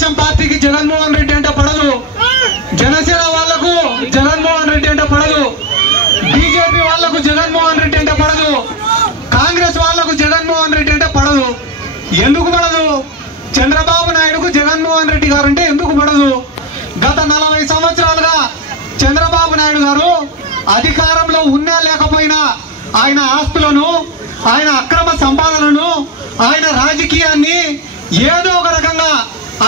తెలుగుదేశం పార్టీకి జగన్మోహన్ రెడ్డి అంటే పడదు, జనసేన వాళ్లకు జగన్మోహన్ రెడ్డి అంటే పడదు, బీజేపీ వాళ్లకు జగన్మోహన్ రెడ్డి అంటే పడదు, కాంగ్రెస్ వాళ్లకు జగన్మోహన్ రెడ్డి అంటే పడదు. ఎందుకు పడదు? చంద్రబాబు నాయుడుకు జగన్మోహన్ రెడ్డి గారు అంటే ఎందుకు పడదు? గత 40 సంవత్సరాలుగా చంద్రబాబు నాయుడు గారు అధికారంలో ఉన్నా లేకపోయినా ఆయన ఆస్తులను, ఆయన అక్రమ సంపాదనను, ఆయన రాజకీయాన్ని ఏదో ఒక రకంగా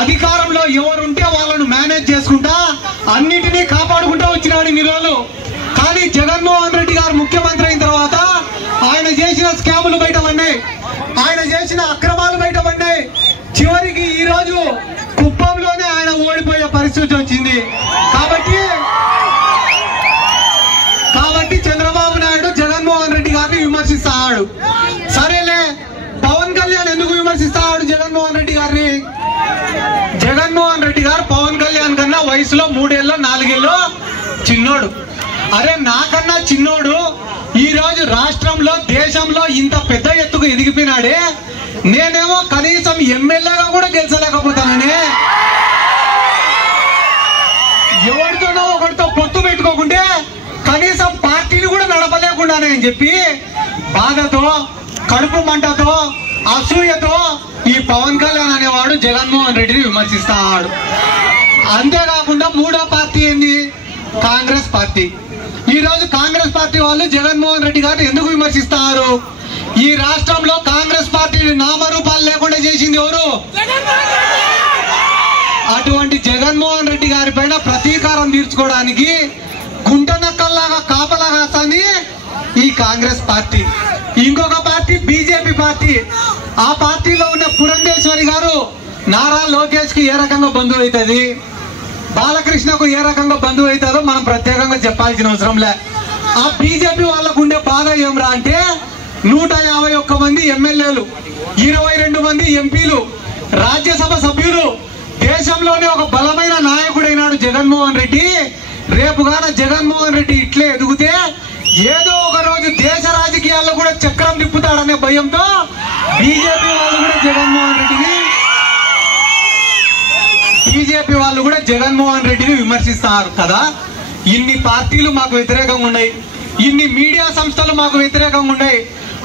అధికారంలో ఎవరుంటే వాళ్ళను మేనేజ్ చేసుకుంటా అన్నిటినీ కాపాడుకుంటూ వచ్చినాడు ఇన్ని రోజులు. కానీ జగన్మోహన్ రెడ్డి గారు ముఖ్యమంత్రి అయిన తర్వాత ఆయన చేసిన స్కాములు బయటపడినాయి, ఆయన చేసిన అక్రమాలు బయటపడినాయి. చివరికి ఈ రోజు కుప్పంలోనే ఆయన ఓడిపోయే పరిస్థితి వచ్చింది. కాబట్టి చంద్రబాబు నాయుడు జగన్మోహన్ రెడ్డి గారిని విమర్శిస్తాడు. సరేలే, పవన్ కళ్యాణ్ ఎందుకు విమర్శిస్తాడు జగన్మోహన్ రెడ్డి గారిని? జగన్మోహన్ రెడ్డి గారు పవన్ కళ్యాణ్ కన్నా వయసులో 3 ఏళ్ళు 4 ఏళ్ళు చిన్నోడు. అరే, నాకన్నా చిన్నోడు ఈ రోజు రాష్ట్రంలో దేశంలో ఇంత పెద్ద ఎత్తుకు ఎదిగిపోయినాడే, నేనేమో కనీసం ఎమ్మెల్యేగా కూడా గెలిచలేకపోతానని, ఎవరితోనో ఒకరితో పొత్తు పెట్టుకోకుంటే కనీసం పార్టీని కూడా నడపలేకుండానే అని చెప్పి బాధతో, కడుపు మంటతో, అసూయతో ఈ పవన్ కళ్యాణ్ అనేవాడు జగన్మోహన్ రెడ్డిని విమర్శిస్తాడు. అంతేకాకుండా మూడో పార్టీ ఏంది? కాంగ్రెస్ పార్టీ. ఈ రోజు కాంగ్రెస్ పార్టీ వాళ్ళు జగన్మోహన్ రెడ్డి గారిని ఎందుకు విమర్శిస్తారు? ఈ రాష్ట్రంలో కాంగ్రెస్ పార్టీని నామరూపాలు లేకుండా చేసింది ఎవరు? అటువంటి జగన్మోహన్ రెడ్డి గారి పైన ప్రతీకారం తీర్చుకోవడానికి గుంటనక్కల్లాగా కాపలా కాస్తుంది ఈ కాంగ్రెస్ పార్టీ. ఇంకొక పార్టీ బీజేపీ పార్టీ. ఆ పార్టీలో ఉన్న పురంధేశ్వరి గారు నారా లోకేష్ కి ఏ రకంగా బంధువు అవుతుంది, బాలకృష్ణకు ఏ రకంగా బంధువు అవుతుందో మనం ప్రత్యేకంగా చెప్పాల్సిన అవసరం లే. ఆ బీజేపీ వాళ్ళకు ఉండే బాధ ఏమరా అంటే 151 మంది ఎమ్మెల్యేలు, 22 మంది ఎంపీలు, రాజ్యసభ సభ్యులు, దేశంలోనే ఒక బలమైన నాయకుడైనాడు జగన్మోహన్ రెడ్డి. రేపుగాన జగన్మోహన్ రెడ్డి ఇట్లే ఎదిగితే ఏదో ఒక రోజు దేశ రాజకీయాల్లో కూడా చక్రం తిప్పుతాడనే భయంతో బీజేపీ వాళ్ళు కూడా జగన్మోహన్ రెడ్డిని విమర్శిస్తారు కదా. ఇన్ని పార్టీలు మాకు వ్యతిరేకంగా ఉన్నాయి, ఇన్ని మీడియా సంస్థలు మాకు వ్యతిరేకంగా ఉన్నాయి,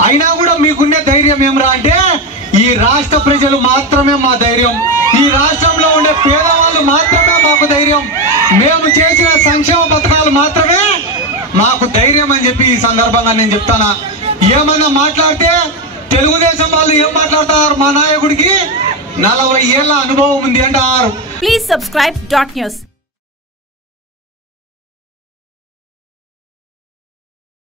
అయినా కూడా మీకున్నే ధైర్యం ఏమరా అంటే ఈ రాష్ట్ర ప్రజలు మాత్రమే మా ధైర్యం, ఈ రాష్ట్రంలో ఉండే పేదవాళ్ళు మాత్రమే మాకు ధైర్యం, మేము చేసిన సంక్షేమ పథకాలు మాత్రమే మాకు ధైర్యం అని చెప్పి ఈ సందర్భంగా నేను చెప్తానా. ఏమన్నా మాట్లాడితే తెలుగుదేశం వాళ్ళు ఏం మాట్లాడతారు? మా నాయకుడికి 40 ఏళ్ల అనుభవం ఉంది అంటారు. Please subscribe .news.